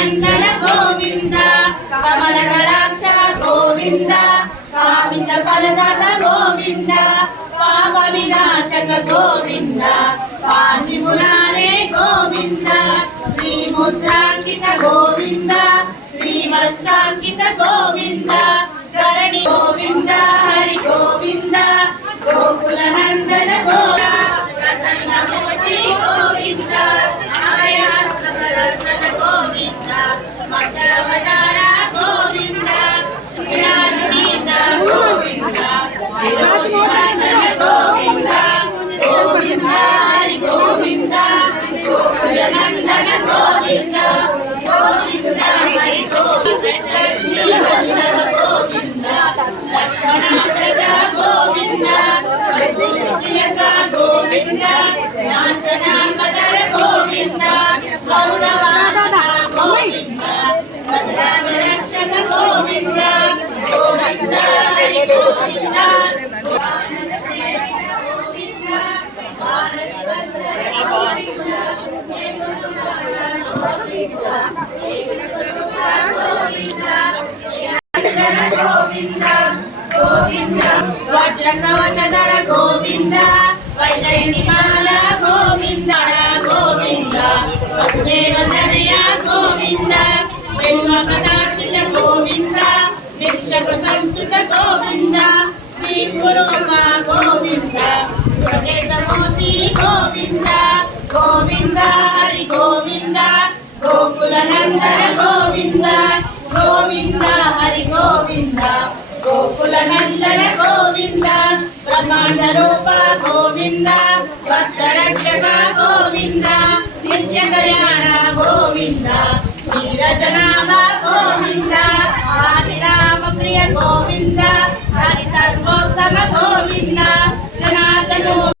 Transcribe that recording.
नंदन गोविंद कमलदलाक्ष गोविंद कामित फलदाता गोविंद पाप विनाशक गोविंद पाहि मुरारे गोविंद श्री मुद्रांकित गोविंद श्रीवत्सांकित गोविंद धरणि गोविंद हरि गोविंद गोकुल नंदन गोविंद प्रसन्न मूर्ति गोविंद अभयहस्त प्रदर्शन गोविंद मक्षावतार गोविंद विराजनीत गोविंद विराजनीत गोविंद गोविंद हरि गोविंद गोकुल नंदन गोविंद गोविंद हरि गोविंद लक्ष्मी वल्लभ गोविंद लक्ष्मणाग्रज गोविंद वसुदेवका गोविंद नाशनापदर गोविंद गौरवादना गोविंद भद्रावरक्षक गोविंद गोविंद हरि गोविंद गोविंद गोविंद वज्रकवचधर गोविंद वैजयन्तीमाला गोविंद गोविंद वसुदेव तनया गोविंद बिल्वपदार्चित गोविंद भिक्षक संस्कृत गोविंद श्रीपुरूपा गोविंद सुकेशमूर्ति गोविंद गोविंद हरि गोविंद गोकुल नंदन गोविंद गोविंद हरि गोविंद गोकुल नंदन गोविंद ब्रह्मांड रूप